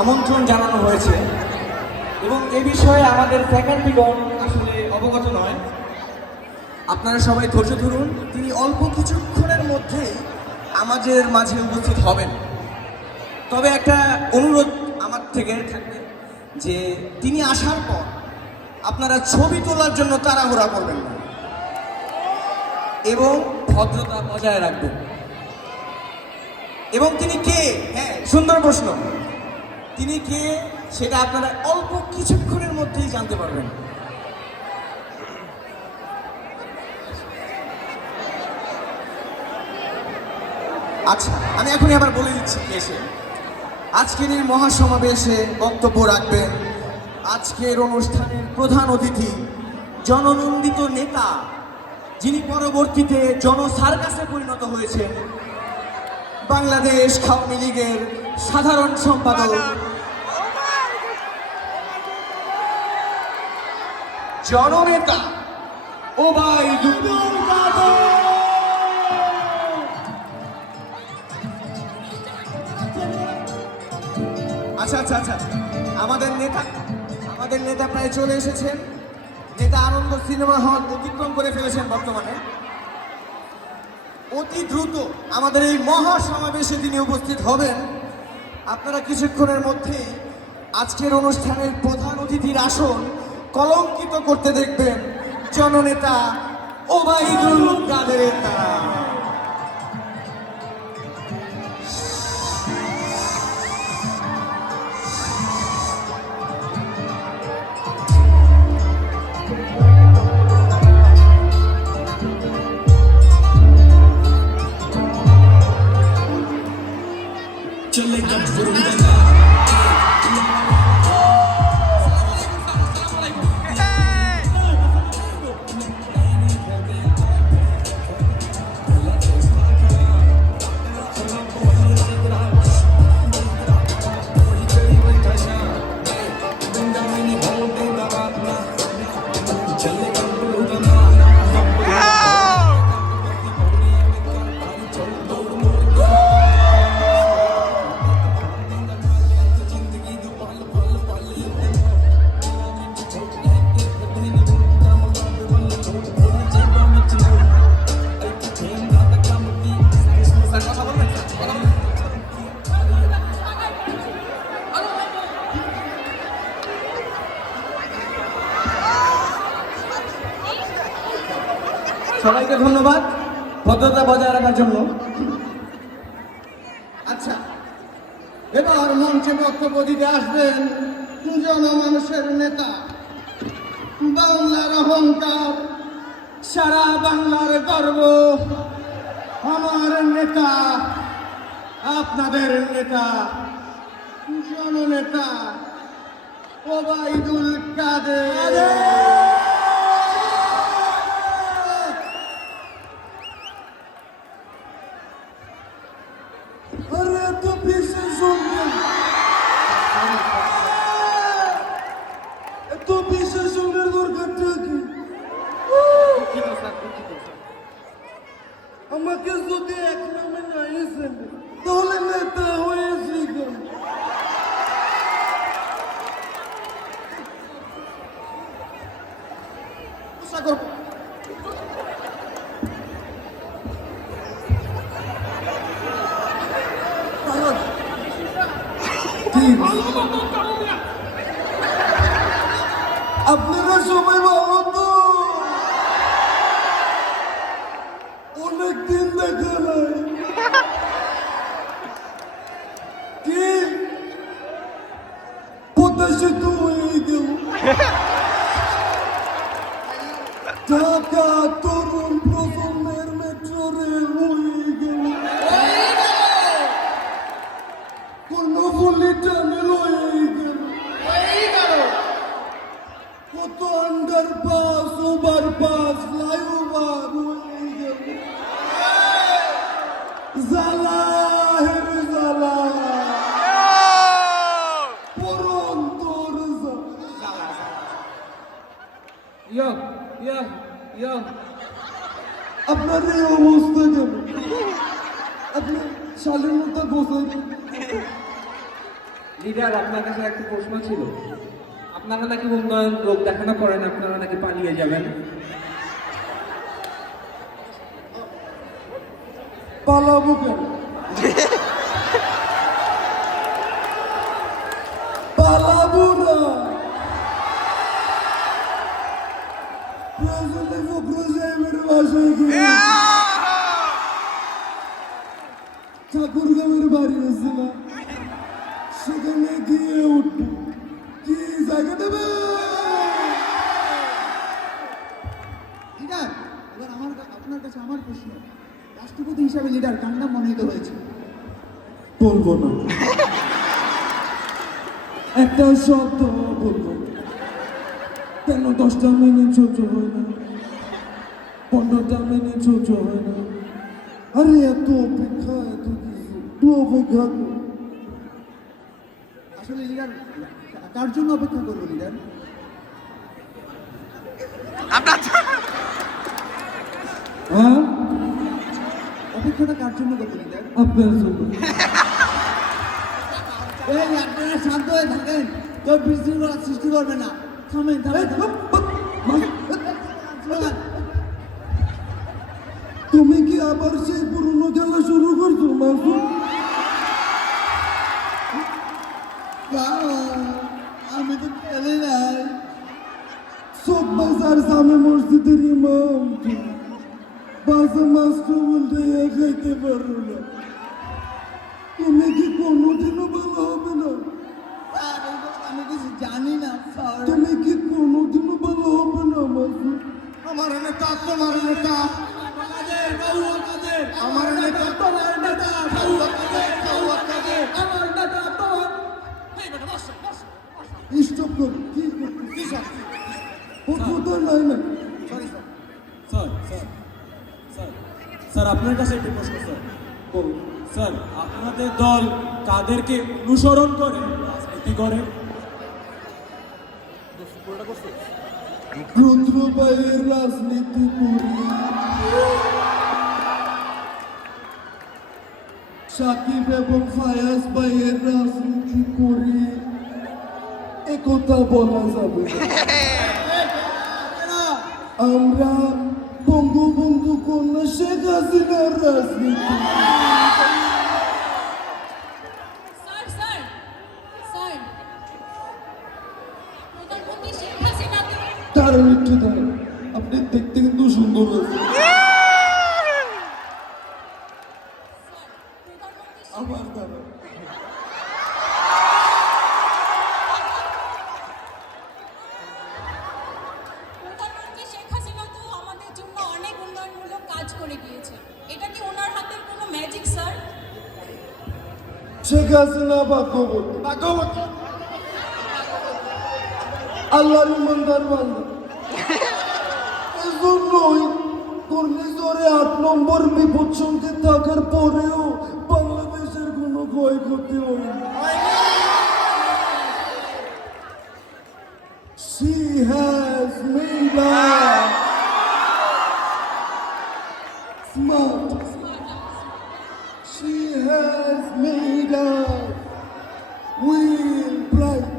আমন্ত্রণ জানানো হয়েছে এবং এ বিষয়ে আমাদের ফ্যাকাল্টিগণ আসলে অবগত নয়। আপনারা সবাই ধৈর্য ধরুন, তিনি অল্প কিছুক্ষণের মধ্যেই আমাদের মাঝে উপস্থিত হবেন। তবে একটা অনুরোধ আমার থেকে থাকবে যে তিনি আসার পর আপনারা ছবি তোলার জন্য তাড়াহুড়া করবেন না এবং ভদ্রতা বজায় রাখবেন। এবং তিনি কে, হ্যাঁ সুন্দর প্রশ্ন, তিনি কে সেটা আপনারা অল্প কিছুক্ষণের মধ্যেই জানতে পারবেন। আচ্ছা, আমি এখনই আবার বলে দিচ্ছি কে সে। আজকের এই মহাসমাবেশে বক্তব্য রাখবেন আজকের অনুষ্ঠানের প্রধান অতিথি, জননন্দিত নেতা, যিনি পরবর্তীতে জনসার্কাসে পরিণত হয়েছেন, বাংলাদেশ আওয়ামী লীগের সাধারণ সম্পাদক, জননেতা ওবায়দুল কাদের। আচ্ছা আচ্ছা আচ্ছা, আমাদের নেতা প্রায় চলে এসেছেন। নেতা আনন্দ সিনেমা হল অতিক্রম করে ফেলেছেন বর্তমানে। অতি দ্রুত আমাদের এই মহা সমাবেশে তিনি উপস্থিত হবেন। আপনারা কিছুক্ষণের মধ্যেই আজকের অনুষ্ঠানের প্রধান অতিথির আসন কলঙ্কিত করতে দেখবেন জননেতা ওবায়দুল কাদেরের দ্বারা। সবাইকে ধন্যবাদ ভদ্রতা বজায় রাখার জন্য। আচ্ছা, এবার মঞ্চে বক্তব্য দিতে আসবেন জনমানুষের নেতা, বাংলার অহংকার, সারা বাংলার গর্ব, আমার নেতা, আপনাদের নেতা, জননেতা ওবায়দুল কাদের। আমাকে যদি এক নামে নাইছেন তাহলে নেতা হয়েছি কেন? আপনারা সবাই ভালো তো? অনেকদিন দেখা নাই। কি পদ্মা তো হয়ে গেল, ঢাকা তরুণ প্রজন্মের মেট্রো রেল হয়ে গেল, কর্ণফুলী টানেল হয়ে গেল, কত আন্ডারপাস, ওভারপাস, ফ্লাইওভার হয়ে গেল। জ্বালা হের জ্বালা, পরন্তর জ্বালা। আপনার এই অবস্থা কেন? আপনি শালীনতা বসাই লিডার, আপনার কাছে একটা প্রশ্ন ছিল। আপনারা নাকি উন্নয়ন লোক দেখানো করেন, আপনারা নাকি পালিয়ে যাবেন। পালাবো কেন? পালাবো না। প্রয়োজনে ফখরুল সাহেবের বাসায় গিয়ে ঠাকুরগাঁওয়ের বাড়ি আছে না, সেখানে গিয়ে উঠবো। কি জায়গা দেবে? লিডার, এবার আপনার কাছে আমার প্রশ্ন, রাষ্ট্রপতি হিসাবে লিডার কার নাম মনোনীত হয়েছে? বলবো না, একটা শব্দ বলবো না। কেন 10টা মিনিট সহ্য হয় না, 15টা মিনিট সহ্য হয় না? আরে এত অপেক্ষা, এত কিছু, একটু অপেক্ষা কর। আসলে লিডার কার জন্য অপেক্ষা করবো লিডার? হ্যাঁ, অপেক্ষাটা কার জন্য করবো লিডার? আপনার জন্য। এই আপনারা শান্ত হয়ে থাকেন, কেউ বিশৃঙ্খলা সৃষ্টি করবে না। থামেন থামেন থামেন। স্লোগান। তুমি কি আবার সেই পুরনো খেলা শুরু করছো মাসুদ? বাবা, আমি তো খেলে নাই। সব বাজার জামে মসজিদের ইমাম, বাজে মাস্টার বলতে খাইতে পারো না। তুমি কি কোনোদিনও ভালো হবে না? স্যার, এগুলো আমি কিছু জানি না স্যার। তুমি কি কোনোদিনও ভালো হবে না মাসুদ? আমার নেতা, তোমার নেতা, আমার নেতা, তোমার নেতা, আমার নেতা, তোমার। স্টপ করো, কি করতেছো? কথা নাই না। স্যার স্যার স্যার স্যার আপনার কাছে একটি প্রশ্ন স্যার। বলো। স্যার, আপনাদের দল কাদেরকে অনুসরণ করে রাজনীতি করে? রুদ্র ভাইয়ের রাজনীতি করি, সাকিব এবং ফায়াজ ভাইয়ের রাজনীতি করি, একথা বলা যাবে না। আমরা বঙ্গবন্ধু কন্যা শেখ হাসিনার রাজনীতি। স্যার স্যার স্যার, প্রধানমন্ত্রী শেখ হাসিনা তো দাঁড়ান একটু দাঁড়ান, আপনি দেখতে কিন্তু সুন্দর আছে। প্রধানমন্ত্রী আবার দাঁড়ান, প্রধানমন্ত্রী শেখ হাসিনা তো আমাদের জন্য অনেক উন্নয়নমূলক কাজ করে গিয়েছে। এটা কি ওনার হাতের কোনো ম্যাজিক স্যার? শেখ হাসিনা ভাগ্যবতী, আল্লাহর ইমানদার বান্দা। এজন্যই ঘূর্ণিঝড়ে 8 নম্বর বিপদ সংকেত থাকার পরেও বাংলাদেশের কোনো ক্ষয়ক্ষতি হয়নি। She has made us smart. She has made us will bright.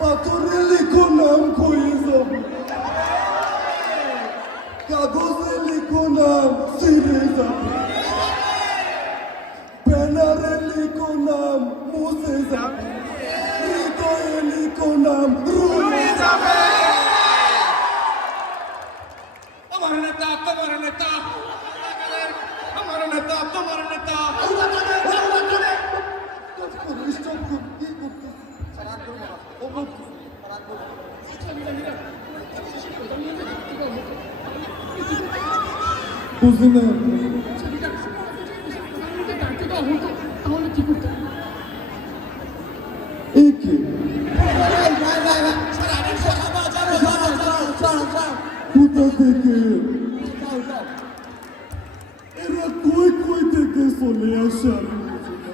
পাথরে লিখো নাম খুঁজে যাবে, কাগজে লিখো নাম ছিঁড়ে যাবে, ব্যানারে লিখো নাম মুছে যাবে, হৃদয়ে লিখো নাম রুমে যাবে। আমার নেতা, তোমার নেতা, আমার নেতা, তোমার নেতা। স্টপ করুন, কি করতেছে? বুঝলি না? এই কি? কোথা থেকে এরা কই কই থেকে চলে আসে আমি বুঝি না।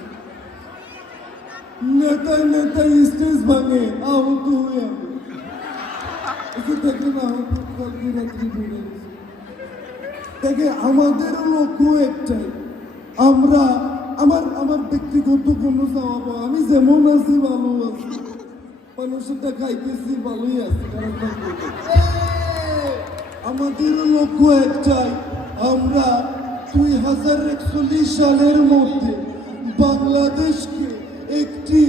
নেতায় নেতায় স্টেজ ভাঙে, আহত হয়ে আমি এসে দেখেন আহত কালকে রাত্রি বেড়ে গেছে। দেখে আমাদের লক্ষ্য একটাই, আমরা আমার ব্যক্তিগত কোনো চাওয়া পাওয়া, আমি যেমন আছি ভালো আছি, মানুষটা খাইতেছি ভালোই আছি, খারাপ লাগবে না। আমাদের লক্ষ্য একটাই, আমরা 2041 সালের মধ্যে বাংলাদেশকে একটি